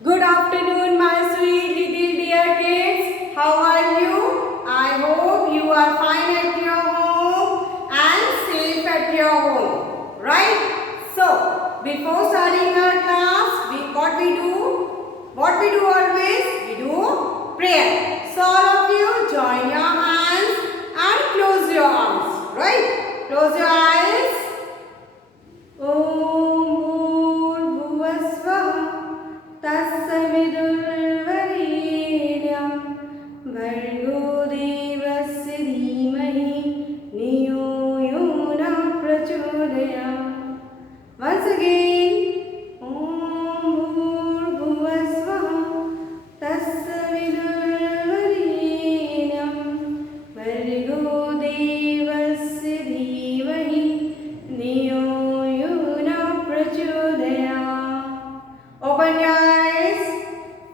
Good afternoon, my sweet little dear kids. How are you? I hope you are fine at your home and safe at your home. Right? So, before starting our class, what we do? What we do always? We do prayer. So, all of you join your hands and close your eyes. Right? Close your eyes. तत्सवितुर्वरेण्यं भर्गो देवस्य धीमहि धियो यो न प्रचोदयात्. Once again, Om Bhurbhuvasvah Tatsaviturnvarenyam Bhargo Devasya Dhimahi Dhiyo Yo Na Prachodayat. Open your eyes,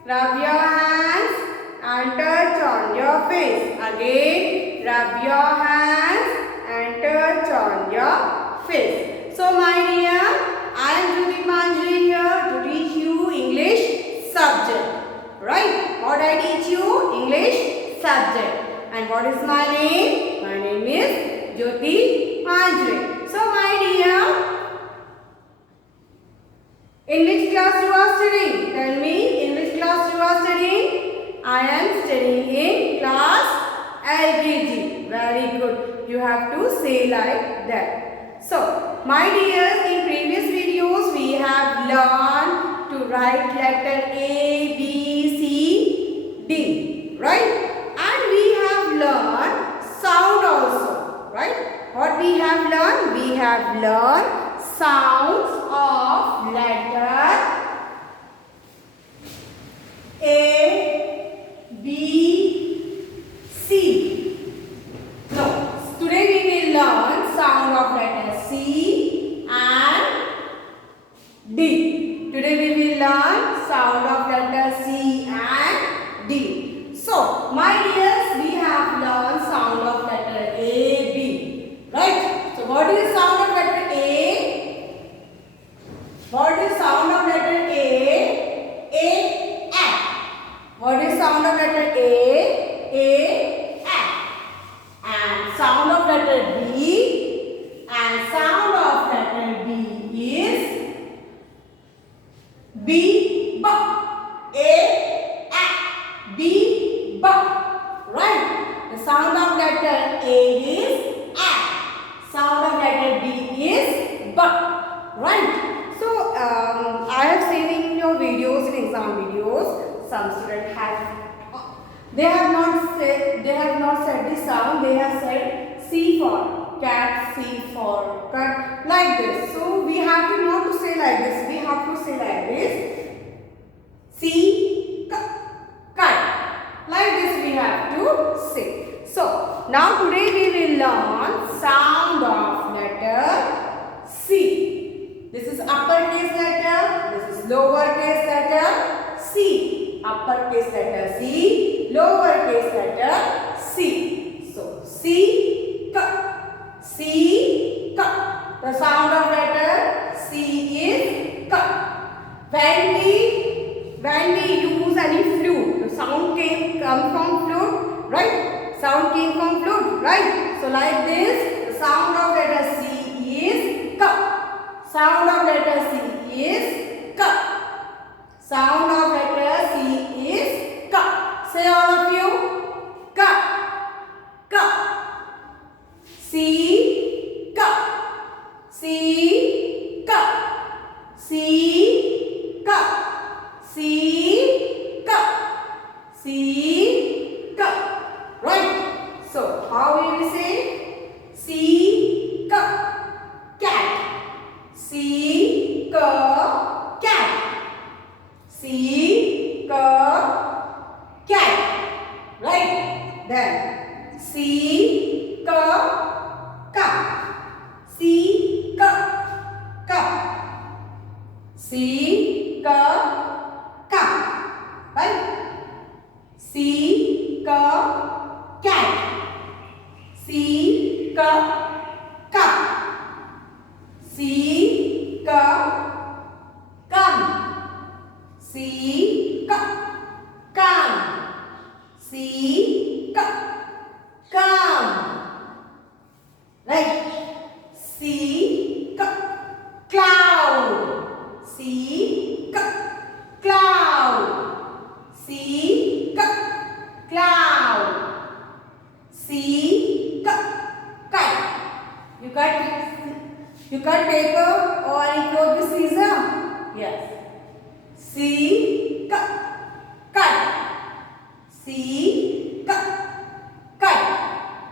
rub your hands and touch on your face. Again, rub your hands and touch on your face. So my dear, I am Manjari here to teach you English subject. Right? What I teach you? English subject. And what is my name? My name is Jyoti Manjari. So my dear, in which class you are studying? Tell me, in which class you are studying? I am studying in class LKG. Very good. You have to say like that. So, my dears, in previous videos we have learned to write letter A, B, C, D. Right? And we have learned sound also. Right? What we have learned? We have learned sounds of letter A, B, C. No, today we will learn sound of letter C and D. Today we will learn sound of letter C and D. So, my dears, we have learned sound of letter A, B. Right? So, what is sound of letter A? What is sound of letter A? A, A. What is sound of letter A? A, A. And sound of letter B? And sound of letter B is B, B. A, A. B, B. Right? The sound of letter A is A. Sound of letter B is B. Right? So, I have seen in your videos, in exam videos, some students they have not said the sound, they have said C for cat, C for cat, like this. So, we have to not to say like this, we have to say like this, C, cat, like this we have to say. So, now today we will learn sound of letter C. This is uppercase letter, this is lowercase letter C. Uppercase letter C, lowercase letter C. So, C, K, C, K. The sound of letter C is K. When we use any flute, the sound come from flute, right? Sound came from flute, right? So, like this, the sound of letter C is K. Sound of letter C is K. Sound of letter C is K. Say all of you. K. K. C. K. C. K. C. K. C. K. C. K. Right? So, how will we say? C. K. Cat. C. K. Cat. C. K. Cat. Right? Then C. K. K. C. K. K. C. K. K. Right? C. K. Cat. C. K. K. C. K. Come. C. C, come. C, come. Right. C, cloud. C, cloud. C, cloud. C, kite. You cut paper or you go to scissor? Yes. C, cut. C, cut.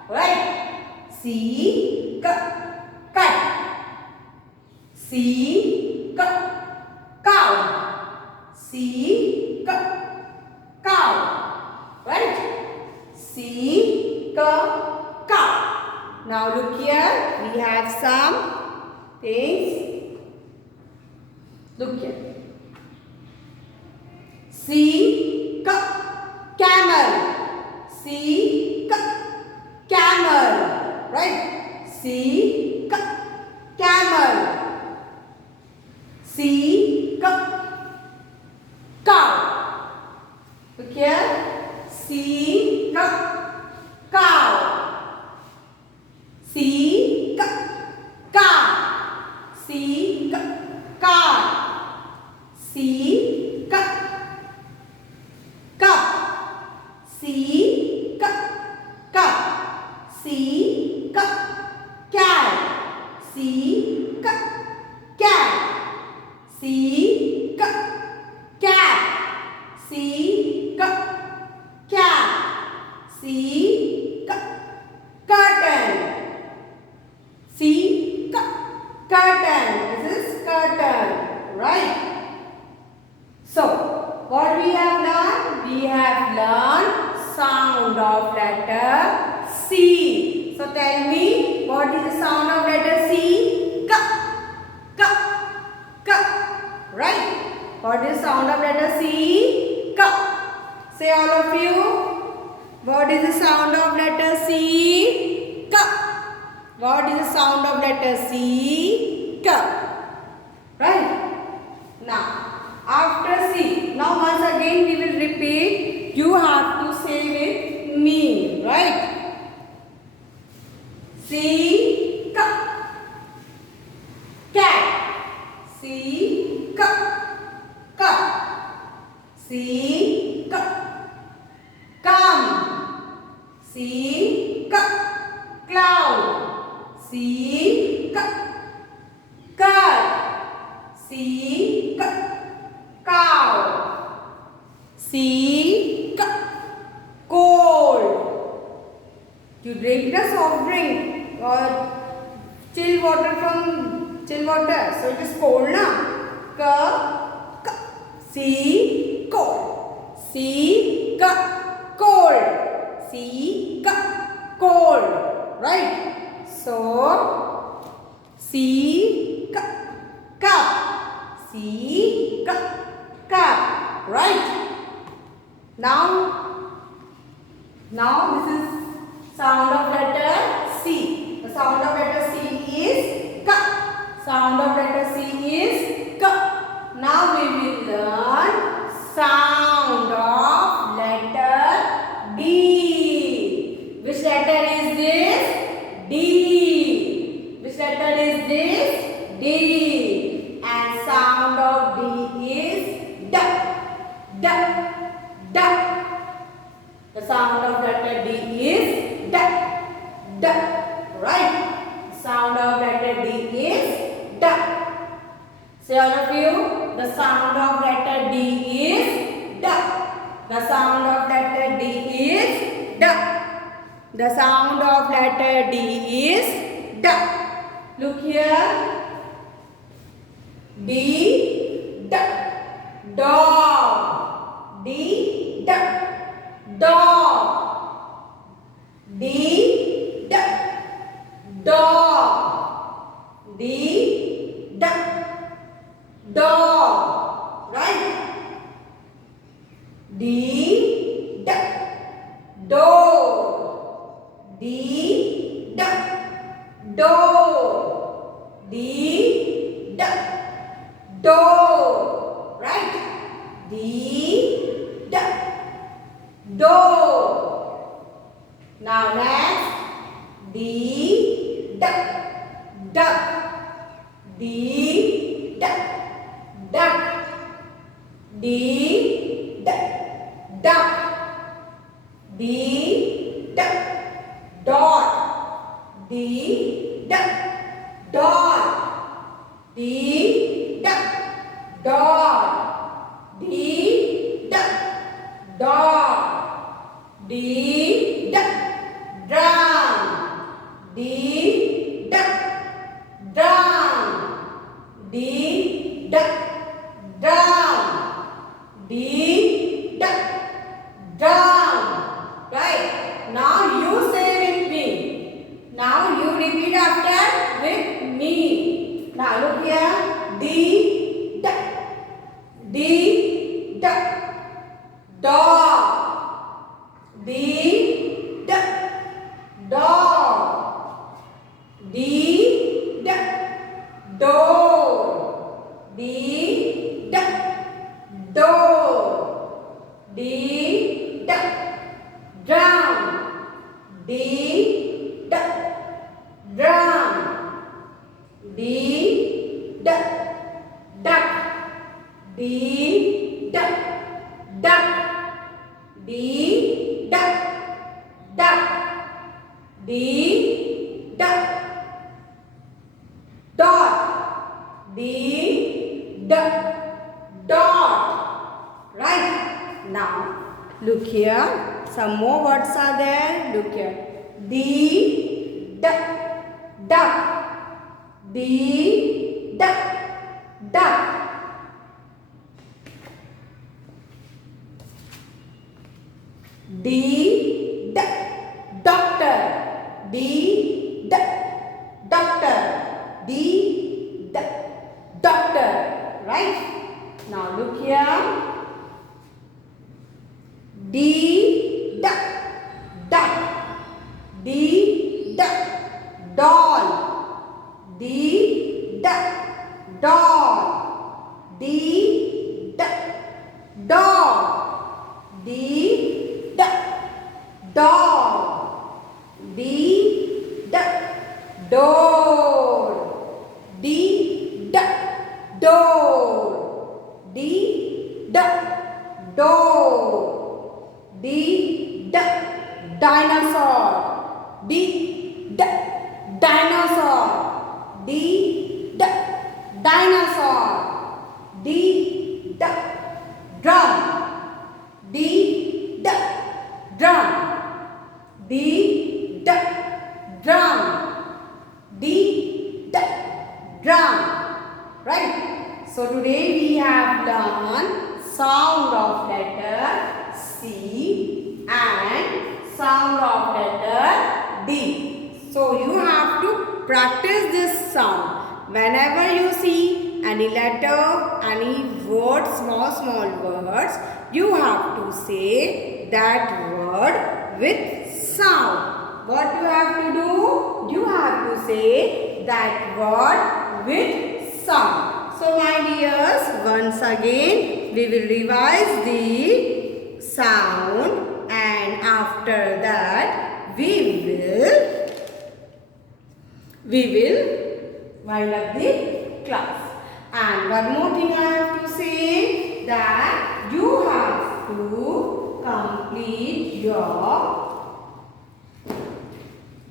Right? C, cut. C, cow. C, cow. Right? C, cow. Now look here. We have some things. Look here. C, camel. C, camel. Right? C, camel. C, cow. Look here. C, cow. C, car. C, car. C, cup. C, cup. C, cat. C, cat. C, cat. C, cat. C, curtain. C, curtain. This is curtain. Right? So, what we have learned? We have learned sound of letter C. So, tell me, what is the sound of letter C? K. Right? What is the sound of letter C? K. Say all of you. What is the sound of letter C? K. What is the sound of letter C? K. Right? Now, after C, now once again we will repeat. You have to say with me. Right? C, cat. C, cup. C, come. C, cloud. C, cut. C, cow. C, cold. You drink the soft drink or chill water from chill water. So it is cold now. C, cold. C, cold. C, cold. Right? So, C, cup. C, cup. Right? Now this is sound of letter C. The sound of letter C is K. Sound of letter C is K. Now we will learn sound of letter D. Which letter is this? D. Which letter is this? D. And sound of D is D. D. D. The sound of letter D is D. D. Right? Sound of letter D is D. Say all of you. The sound of letter D is D. The sound of letter D is D. The sound of letter D is D. Look here. D. D. Dog. D. D. Dog. D. D. Dog. D. D. Dog. Right? D. D. Door. D. D. Door. D. D. Door. Right? D, D, duck. D, D, dot. D, D, dot. D, D, dot. D, D, dot. D, D, drum. D, D, drum. D, D, drum. D, D, drum. Right? Now you say with me. Now you repeat after with me. Now look here. D, D, D, D, dog. D, D, dog. D, D, door. D, D, door. D, D, drum. D, D, drum. D, D, duck. D, D, duck. D, D, duck. D, D, dot. D, D, dot. Right? Now, look here. Some more words are there. Look here. D, D, duck. D, D, duck. D, D, doctor. D, D, doctor. D, D, doctor. Right? Now look here. D, D, duck. D, D, doll. D, D, doll. D, D, dog. D, D, dog. D, D, door. D, D, door. D, D, door. D, D, dinosaur. D, D, dinosaur. D, D, dinosaur. D, D, drum. D, D, drum. D, D, drum. D, D, drum. Right? So today we have learned sound of letter C and sound of letter D. So you have to practice this sound. Whenever you see any letter, any word, small words, you have to say that word with sound. What you have to do? You have to say that word with sound. So my dears, once again we will revise the sound, and after that we will wind up the class. And one more thing I have to say, that you have to complete your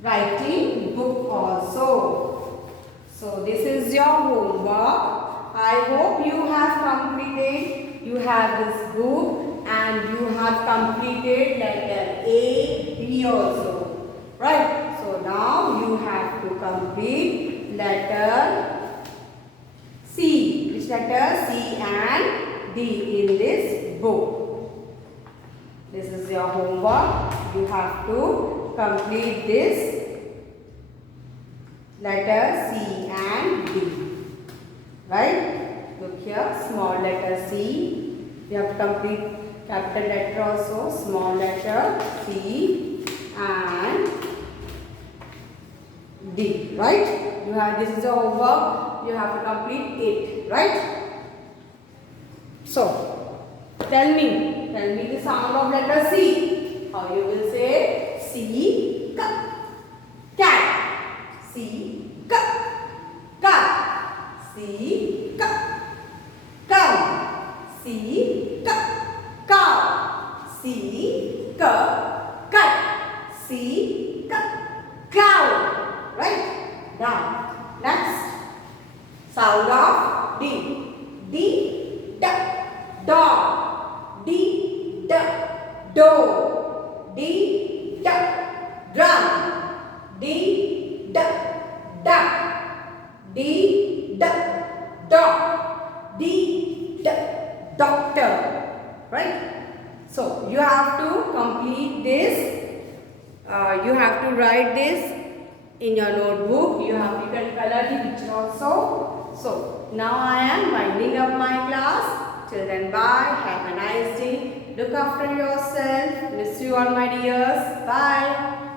writing book also. So this is your homework. I hope you have completed. You have this book and you have completed letter A, B also. Right? So now you have to complete letter C. Which letter? C and D in this book. This is your homework. You have to complete this letter C and D. Right? Look here, small letter C. You have to complete capital letter also, small letter C and D. Right? You have, this is your homework. You have to complete it. Right? So, tell me the sound of letter C. How you will say? C, K, cat. C, K, cat. C, K, come. C, C, cut. C, cloud. Right? Now, next. Sound of D. D, dog. D, door. D, drum. D, duck. D, dog. D, doctor. Right? So, you have to complete this. You have to write this in your notebook. You can color the picture also. So, now I am winding up my class. Till then, bye. Have a nice day. Look after yourself. Miss you all, my dears. Bye.